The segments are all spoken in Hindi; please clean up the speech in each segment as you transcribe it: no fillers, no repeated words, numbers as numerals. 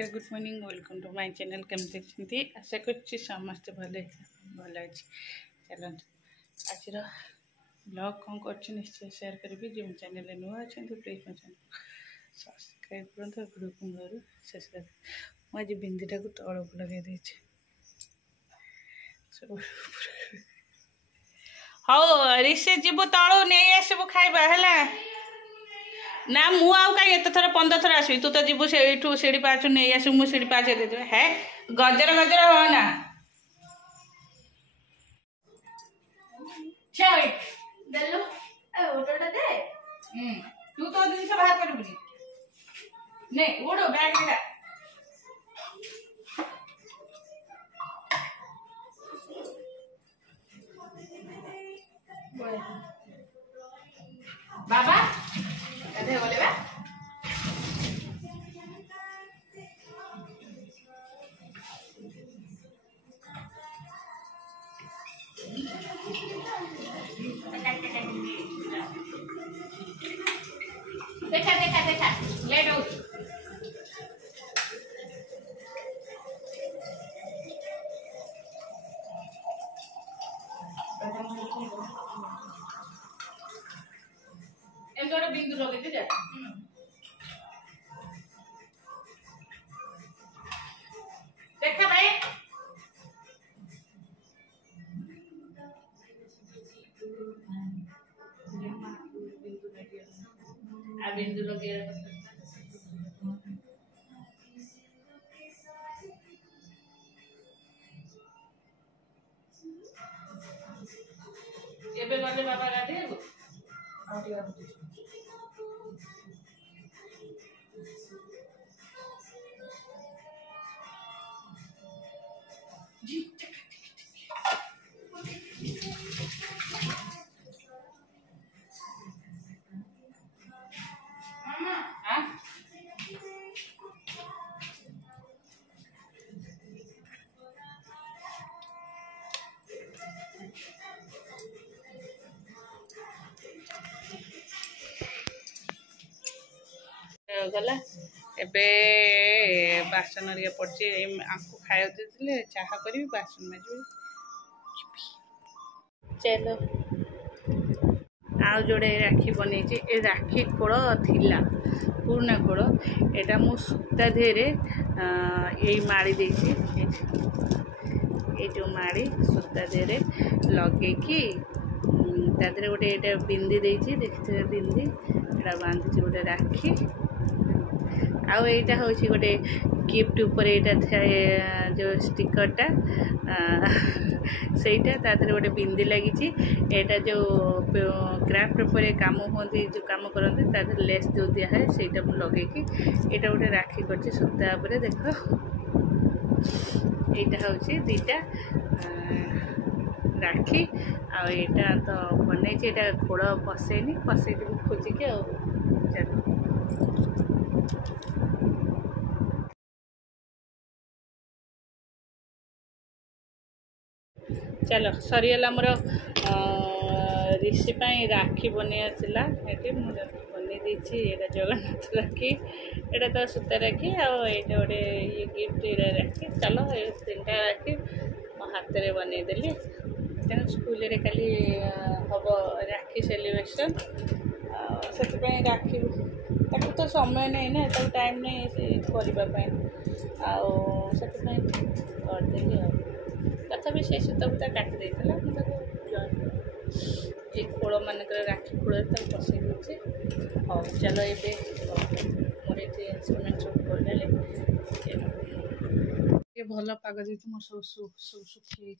नमस्कार good morning welcome to my channel केमती आशा कर समस्ते भल अच्छे चलते आज ब्लॉग कौन कर निश्चय शेयर करी जो चैनल नुआ अच्छा प्लीज मो चैनल सब्सक्राइब करूँ वीडियो शेष कर मुझे बिंदीटा को तल को लगे हाँ ऋषि जीव तलू नहीं आसबू खाइबा है ना मु आउ कहीं एत थर 15 थर आसबि तू तो जीवु से सीढ़ी पाच नहीं आसू मुझे सीढ़ी पाच दे है गजर गजर हो ना तू तो जिन बाहर कर नहीं उड़ो बैग बाबा कदे बोले बा देखा देखा देखा लेट आउट एम जोड़े बिंदु लगे दे जा देखा भाई आ बिंदु लगे एबे गले बाबा गाधे गो गला एबे बासन रिया पड़े आंको खाया देते चाह करी बासन माजी चलो आउ जोड़े राखी बन राखी खोल थिला पुराना खोल एटा मु सूता धेरे यही माड़ी देछि ये जो माड़ी सूता धेरे लगे कि तादरे गोटे एटा बिंदी देछि देखिथे बिंदी एटा बांधी गोटे राखी आउ एटा होछि गोटे गिफ्ट ऊपर एटा जो स्टिकरटा सेटा तादरे गोटे बिंदी लगी एटा जो क्राफ्ट पेपर काम होती जो काम करते तादरे लेस जो दिया है सेटा मु लगे कि एटा गोटे राखी करछि सूता ऊपर देख एटा होछि दीटा राखी आ एटा तो बनै छै एटा खोल पसेनी पसेटी खोजिके आ चलो चलो सरीगला मोर ऋषि राखी बन आसला ये बन ये जगन्नाथ राखी एटा तो सूता राखी आ गोटे ये गिफ्ट राखी चलो ये 3टा राखी मो हाथ में बनईदेली तेना स्कूल रे खाली हम राखी सेलिब्रेशन से राखी ताको तो समय नहीं ना तो टाइम नहीं करने करदेली तथापि से सूता बुता काटी देता ये खोल मानक राखी खोल पसई दूचे हाँ चलो ये मोर ये इंस्ट्रुमेंट सब करदे भल पाग दे मोर सब सुखी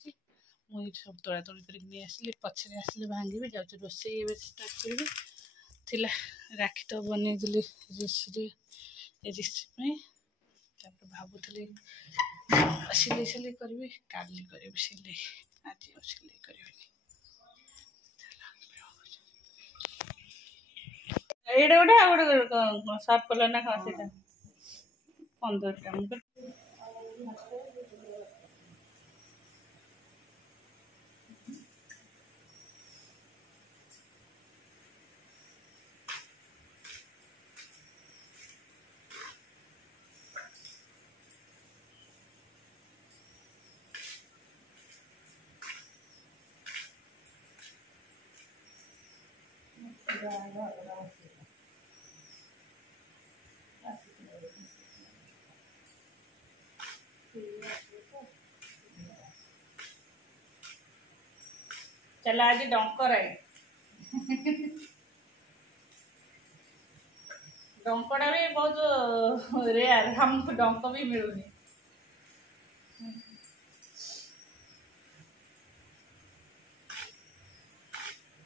मुझे सब तोड़ा तोड़ी कर आसली पछे आसले भांगी जाऊँ रोसे स्टार्ट करी राखी तो बनईदेली ऋषि भावुली सिले सिले करी काली करी सिले आज सिले कर गोटे गोटे सर्फ कलर ना हाँ से 15टा चला आज डंकर है डंकटा भी बहुत रेयर हमको डंक भी मिलूनी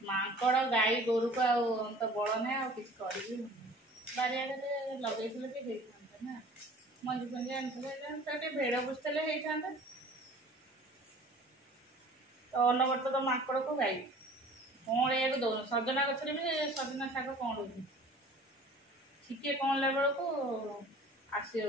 मांकड़ गाई गोरु को तो बड़ ना आ किसी कर बारियाड़े लगे ना मंजी फंजी आनी भेड़ बुझते तो अनबर्त तो मांकड़ को गाई कौन या दौन सजना गचर भी सजना शाग कौन टिके कौन बेल को आसी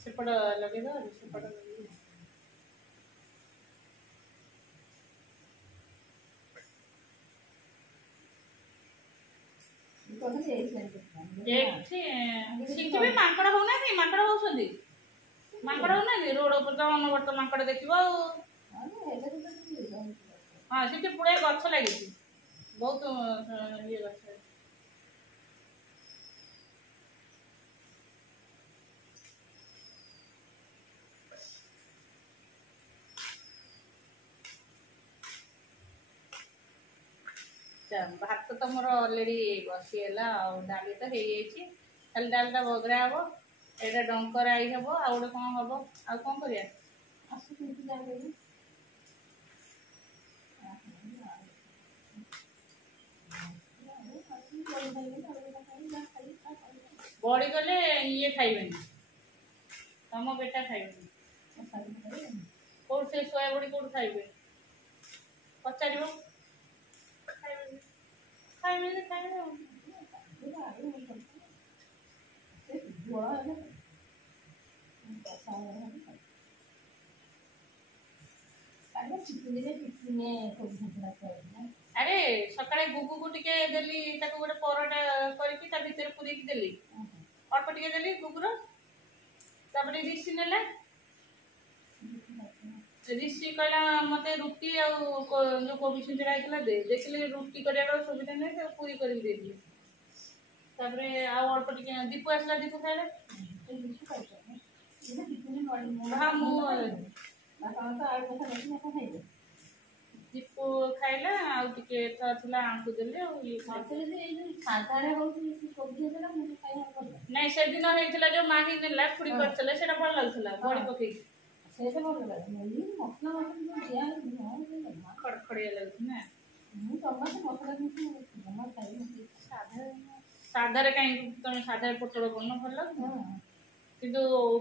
सेपट लगे सेपट लगे माकड़ होना माकड़ होती माकड़ होना रोड पर तो अनबर्त माकड़ देखो हाँ से पुड़े गछ लगी बहुत ये गछ भात तो मोर अलरेडी बसीगला डाली तो हो खाली डालटा बगरा हम यहाँ डंकर आई हम आउ गोटे कौन हम आ कौन कर बड़ी गले ये खाइबे तुम बेटा खाइबे कौन से सोया बड़ी कौन खाइबे पचार खाइबे खाइबे अरे सकाଳେ गुगु को टिके देली ताको गोटे परोटा करके ता भीतर पूरी की देली अल्प टिके देली गुगुर तापरे ऋषि नेला ऋषि कहला मते रुटी आ जो कोबी छिंचड़ा आइतला दे देखले रुटी करिया सुविधा नै से पूरी कर देली तापरे आ अल्प टिके दीपू आसला दीपू खाइला हाँ दीपू खाइला आउे आंकु देले नहीं से दिन होता जो माही नेला खुड़ी करते से भल लगुला बड़ी पकई खड़खड़िया लगुना साधारे कहीं तुम साधारे पोटल करन भल लग किंतु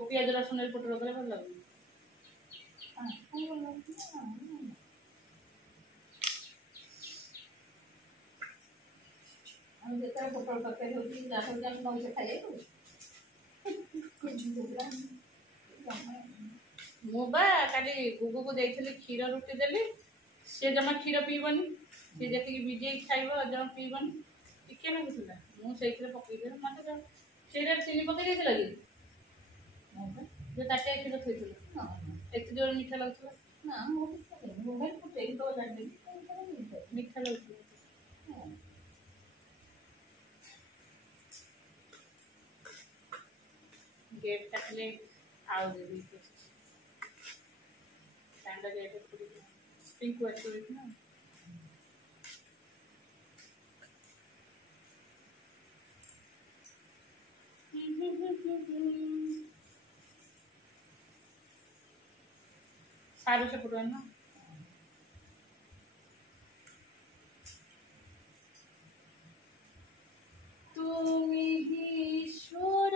पियाज रसुन पोटल करे भल लग पोटल तरकारी होती खाई मुबा काली गुगु को देइछली क्षीर रुटी देली से जमा क्षीर पीबनी से जति विजे खाइबो जमा पीबनी टिके ना किछला मु सेइतले पकई दे मते सेरा चीनी पकई देथिला कि जो ताटे क्षीर थइतला हां एत जोर मीठा लागतला ना मोबाइल को टेक दो जाने मीठा लागतला हां गेट तकले आउ देबी स्टैंडर्ड गेट पूरी पिंक वाली ना सारू से पुरवा ना तुम ही ईश्वर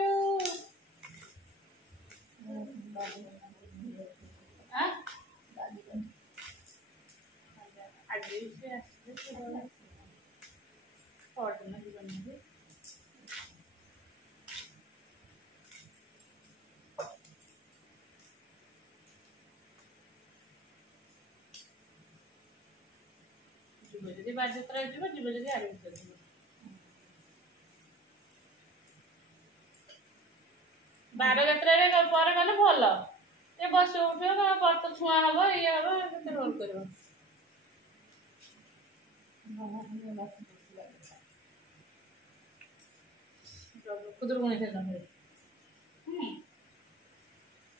ଯିବ ଯଦି ବାରଯାତ୍ରା ଯିବ ଯିବ ଯଦି ଆରି ଭିତରେ ଯିବ। ବାରଯାତ୍ରାରେ ପରେ ଗଲେ ଭଲ ଏ ବସି ଉଠିବ ପଟ ଛୁଆଁ ହବ ଇଏ ହବ କେତେ ରୋଲ କରିବ। ଖୁଦୁରୁକୁଣୀ ସେଦିନ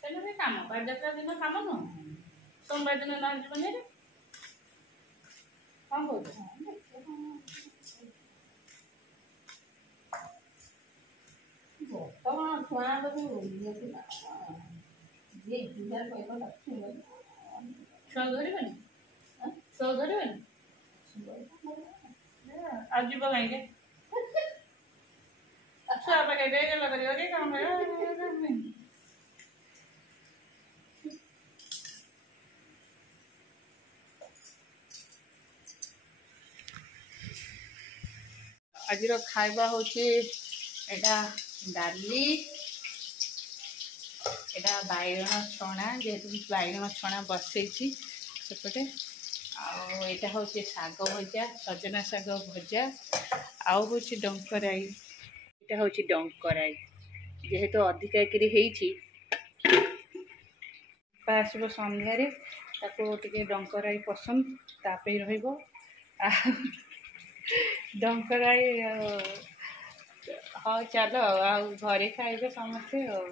ସେଦିନ ସେ କାମ ବାରଯାତ୍ରା ଦିନ କାମ ନୁହଁ ସୋମବାର ଦିନ ନ ଯିବନି ରେ କ'ଣ କହୁଛ? ଛୁଆ ଧରିବନି ଛୁଆ ଧରିବନି ଆଉ ଯିବ କାହିଁକି ଛୁଆ ପାଖେ ଡେଗେଲା କରିବ କି କ'ଣ କରିବ। ଆଜିର ଖାଇବା ହେଉଛି ଏଇଟା ଡାଲି ଏଇଟା ବାଇଗଣ ଛଣା ଯେହେତୁ ବାଇଗଣ ଛଣା ବସେଇଛି ସେପଟେ ଆଉ ଏଇଟା ହେଉଛି ଶାଗ ଭଜା ସଜନା ଶାଗ ଭଜା ଆଉ ହେଉଛି ଡଙ୍କରାଇ ଏଇଟା ହେଉଛି ଡଙ୍କରାଇ ଯେହେତୁ ଅଧିକାକିରି ହେଇଛି ଆସିବ ସନ୍ଧ୍ୟାରେ ତାକୁ ଟିକେ ଡଙ୍କରାଇ ପସନ୍ଦ ତା ପାଇଁ ରହିବ ଡଙ୍କରାଇ ହଁ ଚାଲ ଆଉ ଘରେ ଖାଇବେ ସମସ୍ତେ ଆଉ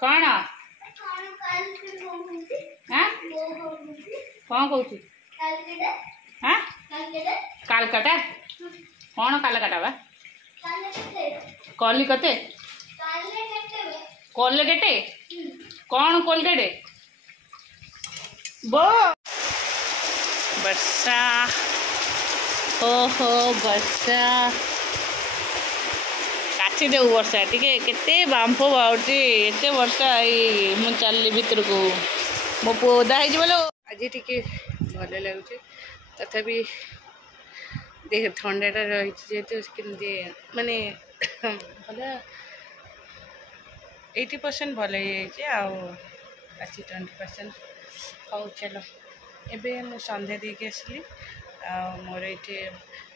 କ'ଣ କ'ଣ କହୁଛୁ କାଲକାଟା କ'ଣ କାଲକାଟା ବା କଲିକତେ କୋଲଗେଟେ କ'ଣ କୋଲଗେଟେ ବୋ ବର୍ଷା ଓହୋ ବର୍ଷା କାଚିଦେବୁ ବର୍ଷା ଟିକେ କେତେ ବାମ୍ଫ ବାହାରୁଛି ଏତେ ବର୍ଷା ଏଇ ମୁଁ ଚାଲିଲି ଭିତରକୁ ମୋ ପୁଅ ଓଦା ହେଇଯିବ ଲୋ ଆଜି ଟିକେ ଭଲ ଲାଗୁଛି ତଥାପି ଦେହ ଥଣ୍ଡାଟା ରହିଛି ଯେହେତୁ କେମିତି ମାନେ ଭଲ 80% ଭଲ ହେଇଯାଇଛି ଆଉ ଅଛି 20%। ହଉ ଚାଲ ଏବେ ମୁଁ ସନ୍ଧ୍ୟା ଦେଇକି ଆସିଲି ଆଉ ମୋର ଏଇଠି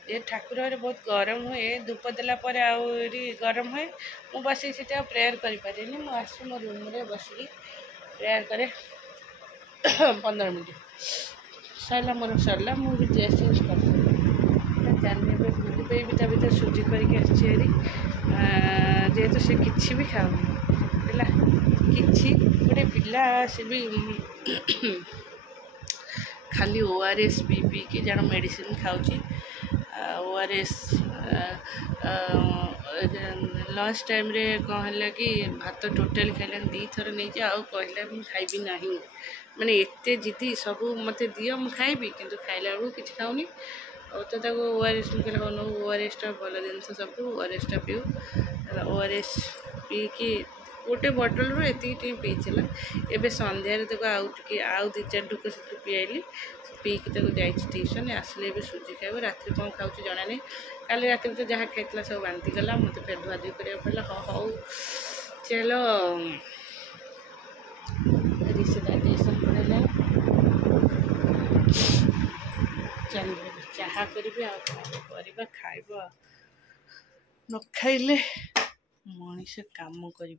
ଯେ ଠାକୁର ଘରେ ବହୁତ ଗରମ ହୁଏ ଧୂପ ଦେଲା ପରେ ଆଉ ଏଠି ଗରମ ହୁଏ ମୁଁ ବସିକି ସେଠି ଆଉ ପ୍ରେୟାର କରିପାରେନି ମୁଁ ଆସି ମୋ ରୁମ୍ରେ ବସିକି ପ୍ରେୟାର କରେ 15 ମିନିଟ୍ ସରିଲା ମୋର ସରିଲା ମୁଁ ବି ଡ୍ରେସ୍ ଚେଞ୍ଜ କରିଦେଲି ଚାଲି ଏବେ ବୁଲିବେ ବି ତା ଭିତରେ ସୁଜି କରିକି ଆସିଛି ହେରି ଯେହେତୁ ସେ କିଛି ବି ଖାଉନି ହେଲା କିଛି ଗୋଟେ ପିଲା ସେ ବି ଖାଲି ORS ପିଇକି ଜଣ ମେଡ଼ିସିନ ଖାଉଛି ORS ଲଞ୍ଚ ଟାଇମ୍ରେ କ'ଣ ହେଲା କି ଭାତ ଟୋଟାଲି ଖାଇଲାନି 2 ଥର ନେଇଛି ଆଉ କହିଲା ମୁଁ ଖାଇବି ନାହିଁ ମାନେ ଏତେ ଜିଦି ସବୁ ମୋତେ ଦିଅ ମୁଁ ଖାଇବି କିନ୍ତୁ ଖାଇଲା ବେଳକୁ କିଛି ଖାଉନି ଆଉ ତ ତାକୁ ORS ମୁଁ କହିଲା ହଉ ORSଟା ଭଲ ଜିନିଷ ସବୁ ORSଟା ପିଉ ORS ପିଇକି ଗୋଟେ ବଟଲରୁ ଏତିକି ଟିକେ ପିଇଥିଲା ଏବେ ସନ୍ଧ୍ୟାରେ ତାକୁ ଆଉ ଟିକେ ଆଉ 2-4 ଢୋକ ସେଥିରୁ ପିଆଇଲି ପିଇକି ତାକୁ ଯାଇଛି ଟ୍ୟୁସନ୍ ଆସିଲେ ଏବେ ସୁଜି ଖାଇବ ରାତିରେ କ'ଣ ଖାଉଛି ଜଣା ନାହିଁ କାଲି ରାତିରେ ତ ଯାହା ଖାଇଥିଲା ସବୁ ବାନ୍ତି କଲା ମୋତେ ଫେର ଧୁଆଧୁଇ କରିବାକୁ ପଡ଼ିଲା ହଉ ଚାଲ रिश्तेदार जैसा पड़ेगा चल चाहा करी खाइब न खाइले मनीष काम कर।